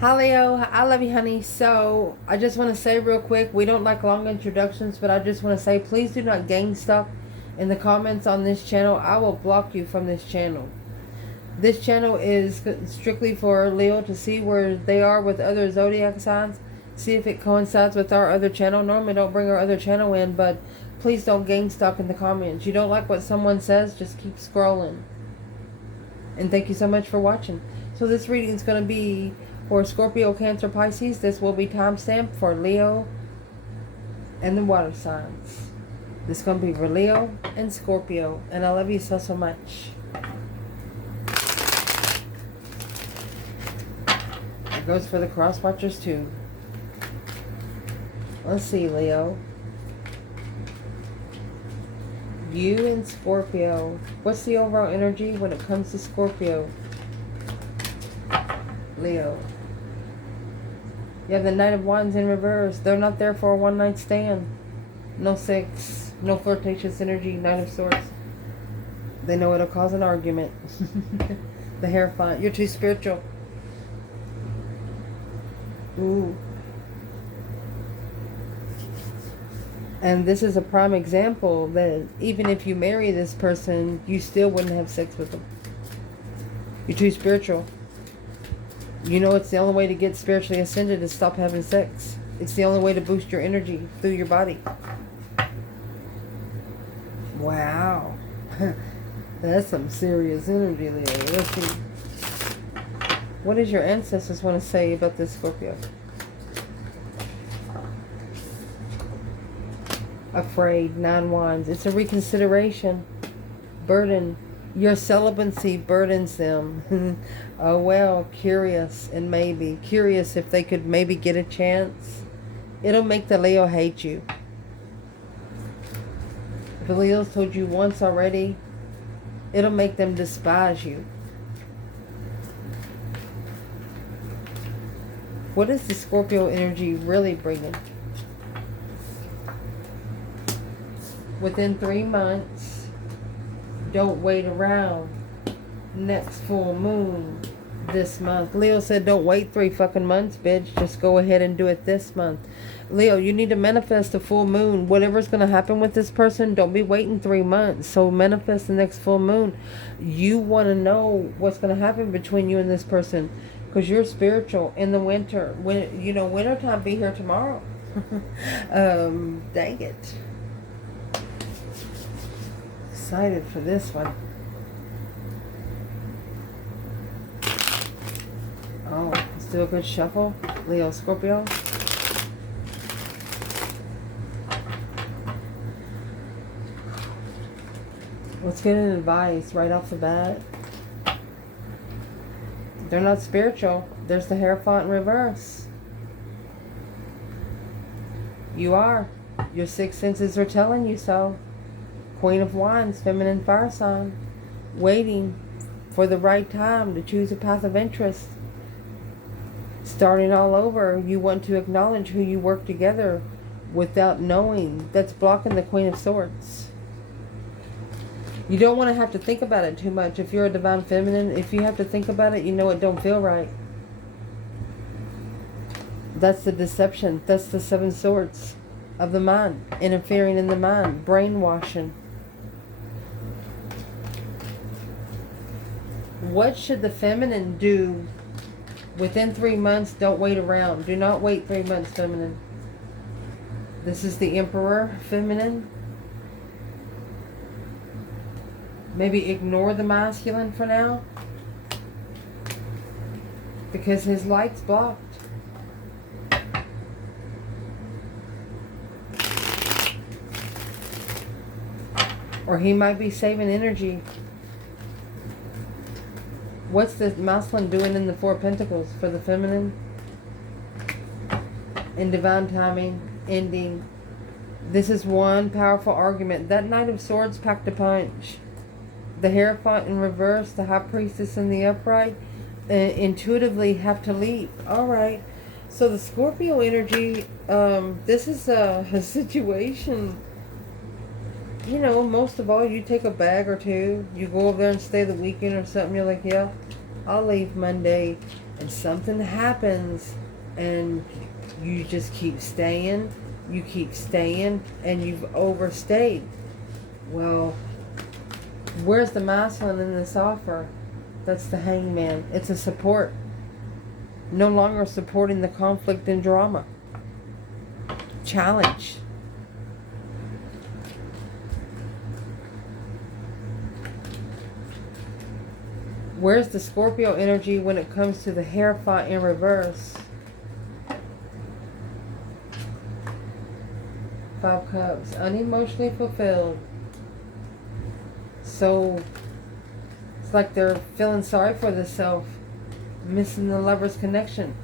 Hi Leo, I love you honey. So I just want to say real quick, we don't like long introductions, but I just want to say please do not gang stalk in the comments on this channel. I will block you from this channel. This channel is strictly for Leo to see where they are with other zodiac signs, see if it coincides with our other channel. Normally don't bring our other channel in, but please don't gang stalk in the comments. You don't like what someone says, just keep scrolling. And thank you so much for watching. So this reading is going to be for Scorpio, Cancer, Pisces. This will be timestamped for Leo and the water signs. This is going to be for Leo and Scorpio. And I love you so, so much. It goes for the cross watchers too. Let's see, Leo. You and Scorpio. What's the overall energy when it comes to Scorpio? Leo. You have the Knight of Wands in reverse. They're not there for a one-night stand. No sex. No flirtatious energy. Knight of Swords. They know it'll cause an argument. The Hierophant. You're too spiritual. Ooh. And this is a prime example that even if you marry this person, you still wouldn't have sex with them. You're too spiritual. You know it's the only way to get spiritually ascended is stop having sex. It's the only way to boost your energy through your body. Wow. That's some serious energy, Leo. Let's see. What does your ancestors want to say about this Scorpio? Afraid. 9 Wands. It's a reconsideration. Burden. Your celibacy burdens them. Oh well, curious and maybe. Curious if they could maybe get a chance. It'll make the Leo hate you. The Leo's told you once already. It'll make them despise you. What is the Scorpio energy really bringing? Within 3 months. Don't wait around. Next full moon this month. Leo said don't wait 3 fucking months, bitch. Just go ahead and do it this month. Leo, you need to manifest a full moon. Whatever's going to happen with this person, don't be waiting 3 months. So manifest the next full moon. You want to know what's going to happen between you and this person. Because you're spiritual in the winter. When you know, wintertime be here tomorrow. Dang it. Excited for this one. Oh, let's do a good shuffle. Leo, Scorpio. Let's get an advice right off the bat. They're not spiritual. There's the Hierophant in reverse. You are. Your 6 senses are telling you so. Queen of Wands, feminine fire sign. Waiting for the right time to choose a path of interest. Starting all over, you want to acknowledge who you work together without knowing. That's blocking the Queen of Swords. You don't want to have to think about it too much. If you're a divine feminine, if you have to think about it, you know it don't feel right. That's the deception. That's the 7 swords of the mind. Interfering in the mind. Brainwashing. What should the feminine do within 3 months? Don't wait around. Do not wait 3 months, feminine. This is the Emperor, feminine. Maybe ignore the masculine for now. Because his light's blocked. Or he might be saving energy. What's the masculine doing in the 4 of Pentacles for the feminine? In divine timing, ending. This is one powerful argument. That Knight of Swords packed a punch. The Hierophant in reverse, the High Priestess in the upright, intuitively have to leap. Alright. So the Scorpio energy, this is a situation. You know, most of all, you take a bag or two. You go over there and stay the weekend or something. You're like, yeah, I'll leave Monday. and something happens and you just keep staying, you keep staying, and you've overstayed. Well, where's the masculine in this offer? That's the Hangman. It's a support. No longer supporting the conflict and drama. Challenge. Where's the Scorpio energy when it comes to the Hierophant in reverse? 5 Cups. Unemotionally fulfilled. So it's like they're feeling sorry for themselves, missing the lover's connection,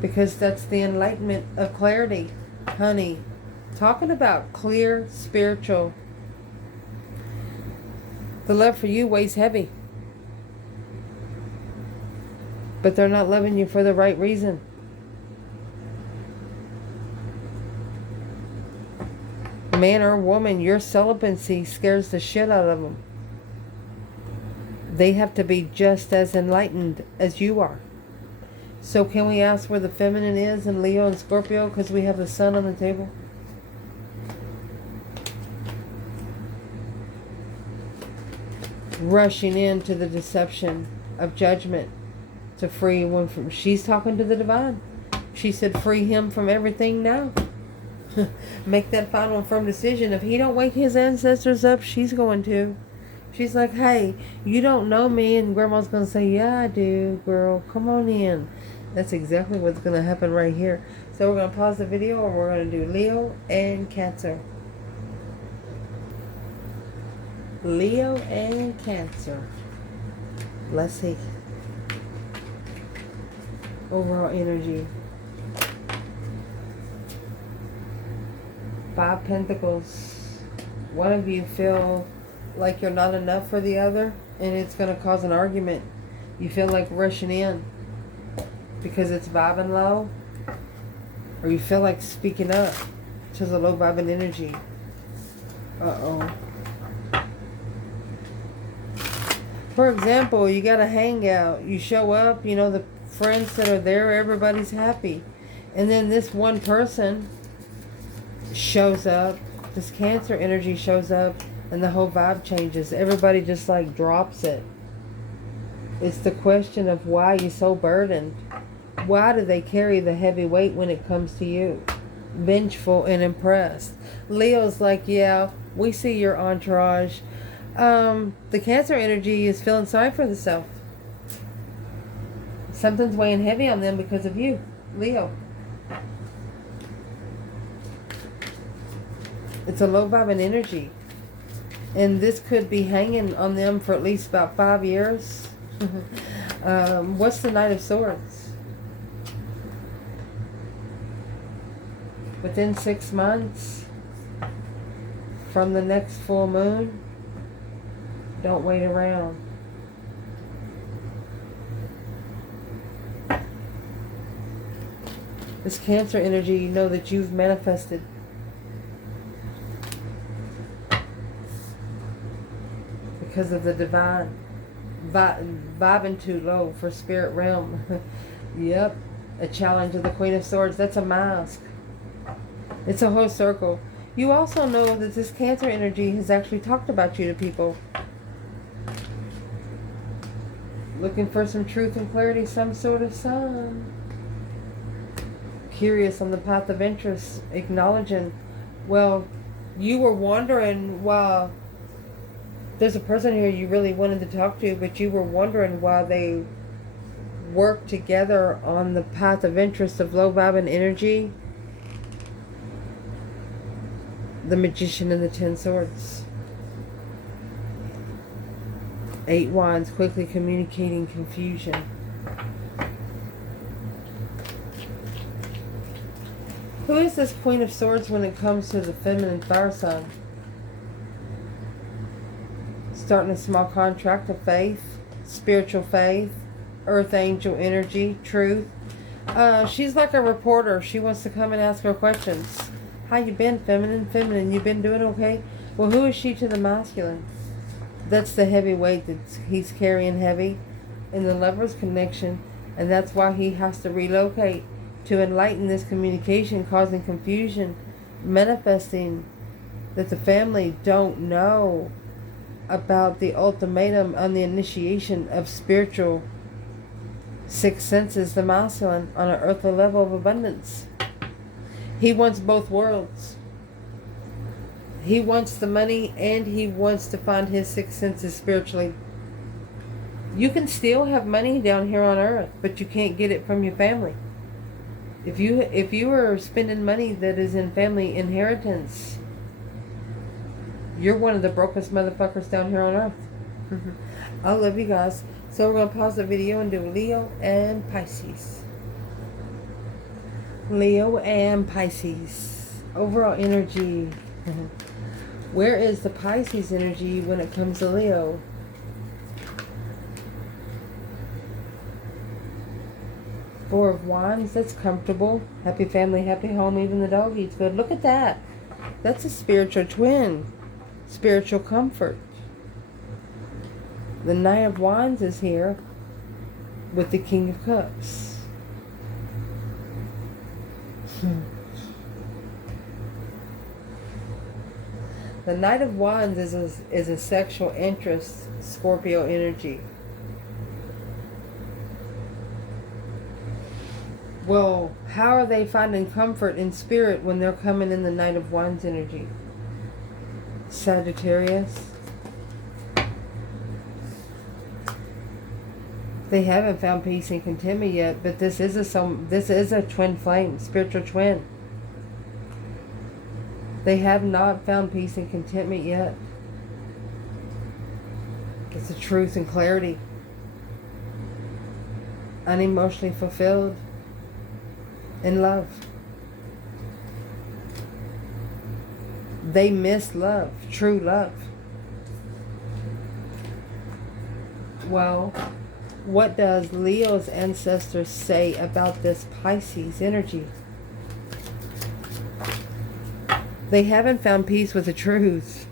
because that's the enlightenment of clarity, honey. Talking about clear, spiritual. The love for you weighs heavy, but they're not loving you for the right reason. Man or woman, your celibacy scares the shit out of them. They have to be just as enlightened as you are. So can we ask where the feminine is in Leo and Scorpio, because we have the sun on the table? Rushing into the deception of judgment to free one from... She's talking to the divine. She said free him from everything now. Make that final and firm decision. If he don't wake his ancestors up, she's going to. She's like, hey, you don't know me. And Grandma's going to say, yeah, I do, girl. Come on in. That's exactly what's going to happen right here. So we're going to pause the video and we're going to do Leo and Cancer. Leo and Cancer. Let's see. Overall energy. 5 Pentacles. One of you feel like you're not enough for the other, and it's going to cause an argument. You feel like rushing in because it's vibing low, or you feel like speaking up to the low vibing energy. Uh-oh. For example, you got a hangout. You show up, you know, the friends that are there, everybody's happy. And then this one person shows up, this Cancer energy shows up, and the whole vibe changes. Everybody just like drops it. It's the question of why you're so burdened. Why do they carry the heavy weight when it comes to you? Vengeful and impressed. Leo's like, yeah, we see your entourage. The Cancer energy is feeling sorry for themselves. Something's weighing heavy on them because of you, Leo. It's a low vibing energy. And this could be hanging on them for at least about 5 years. What's the Knight of Swords? Within 6 months from the next full moon. Don't wait around. This Cancer energy, you know that you've manifested. Because of the divine. Vibing too low for spirit realm. Yep. A challenge of the Queen of Swords. That's a mask. It's a whole circle. You also know that this Cancer energy has actually talked about you to people. Looking for some truth and clarity, some sort of sign. Curious on the path of interest, acknowledging, well, you were wondering why there's a person here you really wanted to talk to, but you were wondering why they work together on the path of interest of low vibing energy. The Magician and the 10 Swords. 8 Wands, quickly communicating confusion. Who is this Queen of Swords when it comes to the feminine fire sign? Starting a small contract of faith, spiritual faith, earth angel energy, truth. She's like a reporter. She wants to come and ask her questions. How you been, feminine? Feminine, you been doing okay? Well, who is she to the masculine? That's the heavy weight that he's carrying heavy. In the lover's connection, And that's why he has to relocate, to enlighten this communication, causing confusion, manifesting that the family don't know about the ultimatum on the initiation of spiritual six senses, the masculine, on an earthly level of abundance. He wants both worlds. He wants the money and he wants to find his six senses spiritually. You can still have money down here on earth, but you can't get it from your family. If you are spending money that is in family inheritance, you're one of the brokest motherfuckers down here on earth. I love you guys. So we're going to pause the video and do Leo and Pisces. Leo and Pisces. Overall energy. Where is the Pisces energy when it comes to Leo? Four of Wands. That's comfortable. Happy family, happy home. Even the dog eats good. Look at that. That's a spiritual twin. Spiritual comfort. The Knight of Wands is here with the King of Cups. The Knight of Wands is a sexual interest, Scorpio energy. Well, how are they finding comfort in spirit when they're coming in the Knight of Wands energy? Sagittarius. They haven't found peace and contentment yet, but this is a twin flame, spiritual twin. They have not found peace and contentment yet. It's a truth and clarity. Unemotionally fulfilled in love. They miss love, true love. Well, what does Leo's ancestors say about this Pisces energy? They haven't found peace with the truth.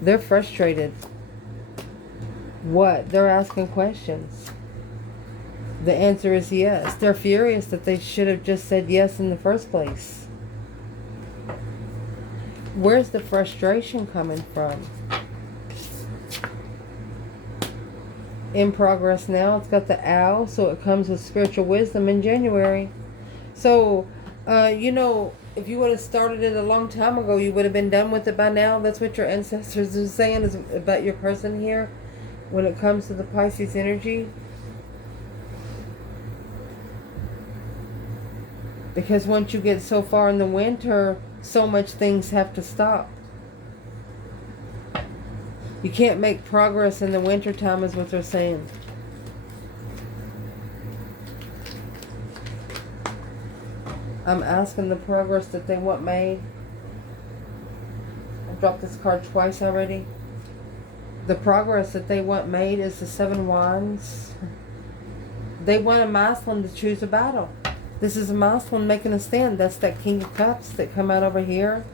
They're frustrated. What? They're asking questions. The answer is yes. They're furious that they should have just said yes in the first place. Where's the frustration coming from? In progress now. It's got the owl, so it comes with spiritual wisdom in January. So, if you would have started it a long time ago, you would have been done with it by now. That's what your ancestors are saying is about your person here when it comes to the Pisces energy. Because once you get so far in the winter, so much things have to stop. You can't make progress in the winter time is what they're saying. I'm asking the progress that they want made. I've dropped this card twice already. The progress that they want made is the Seven of Wands. They want a masculine to choose a battle. This is a masculine making a stand. That's that King of Cups that come out over here.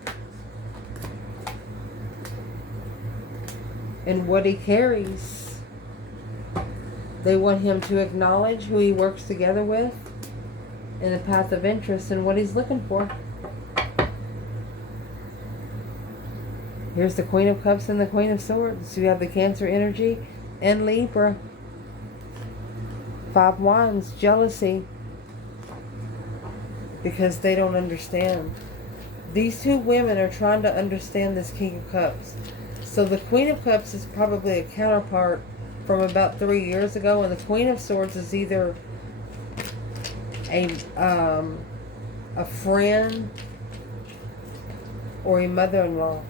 And what he carries. They want him to acknowledge who he works together with in a path of interest and what he's looking for. Here's the Queen of Cups and the Queen of Swords. So you have the Cancer energy and Libra. Five Wands, jealousy. Because they don't understand. These two women are trying to understand this King of Cups. So the Queen of Cups is probably a counterpart from about 3 years ago, and the Queen of Swords is either a friend or a mother-in-law.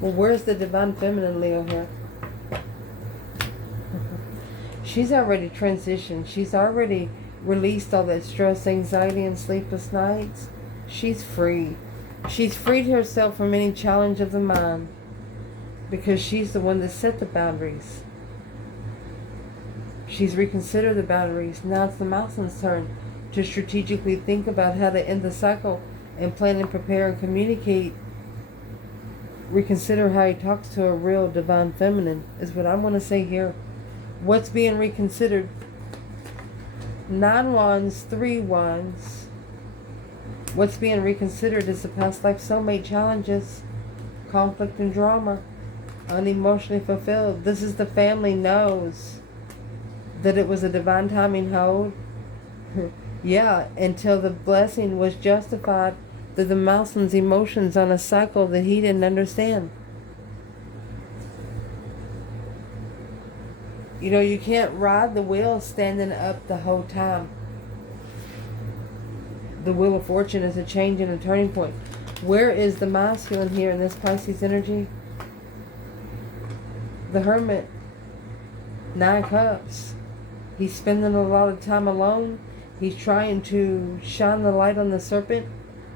Well, where's the Divine Feminine, Leo, here? She's already transitioned. She's already released all that stress, anxiety, and sleepless nights. She's free. She's freed herself from any challenge of the mind because she's the one that set the boundaries. She's reconsidered the boundaries. Now it's the masculine's turn to strategically think about how to end the cycle and plan and prepare and communicate. Reconsider how he talks to a real divine feminine is what I want to say here. What's being reconsidered? 9 wands, 3 wands. What's being reconsidered is the past life soulmate challenges, conflict and drama, unemotionally fulfilled. This is the family knows that it was a divine timing hold. Yeah, until the blessing was justified through the Mouseman's emotions on a cycle that he didn't understand. You know, you can't ride the wheel standing up the whole time. The Wheel of Fortune is a change and a turning point. Where is the masculine here in this Pisces energy? The Hermit. 9 cups. He's spending a lot of time alone. He's trying to shine the light on the serpent,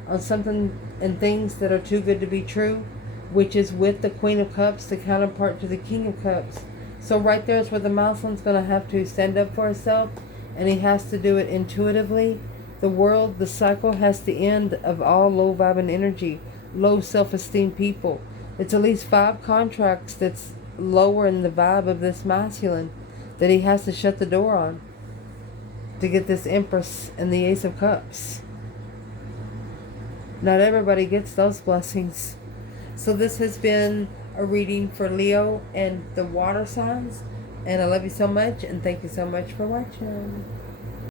on something and things that are too good to be true, which is with the Queen of Cups, the counterpart to the King of Cups. So right there is where the Mouseman's going to have to stand up for himself, and he has to do it intuitively. The world, the cycle has to end of all low vibing energy, low self-esteem people. It's at least 5 contracts that's lowering the vibe of this masculine that he has to shut the door on to get this Empress and the Ace of Cups. Not everybody gets those blessings. So this has been a reading for Leo and the water signs. And I love you so much, and thank you so much for watching.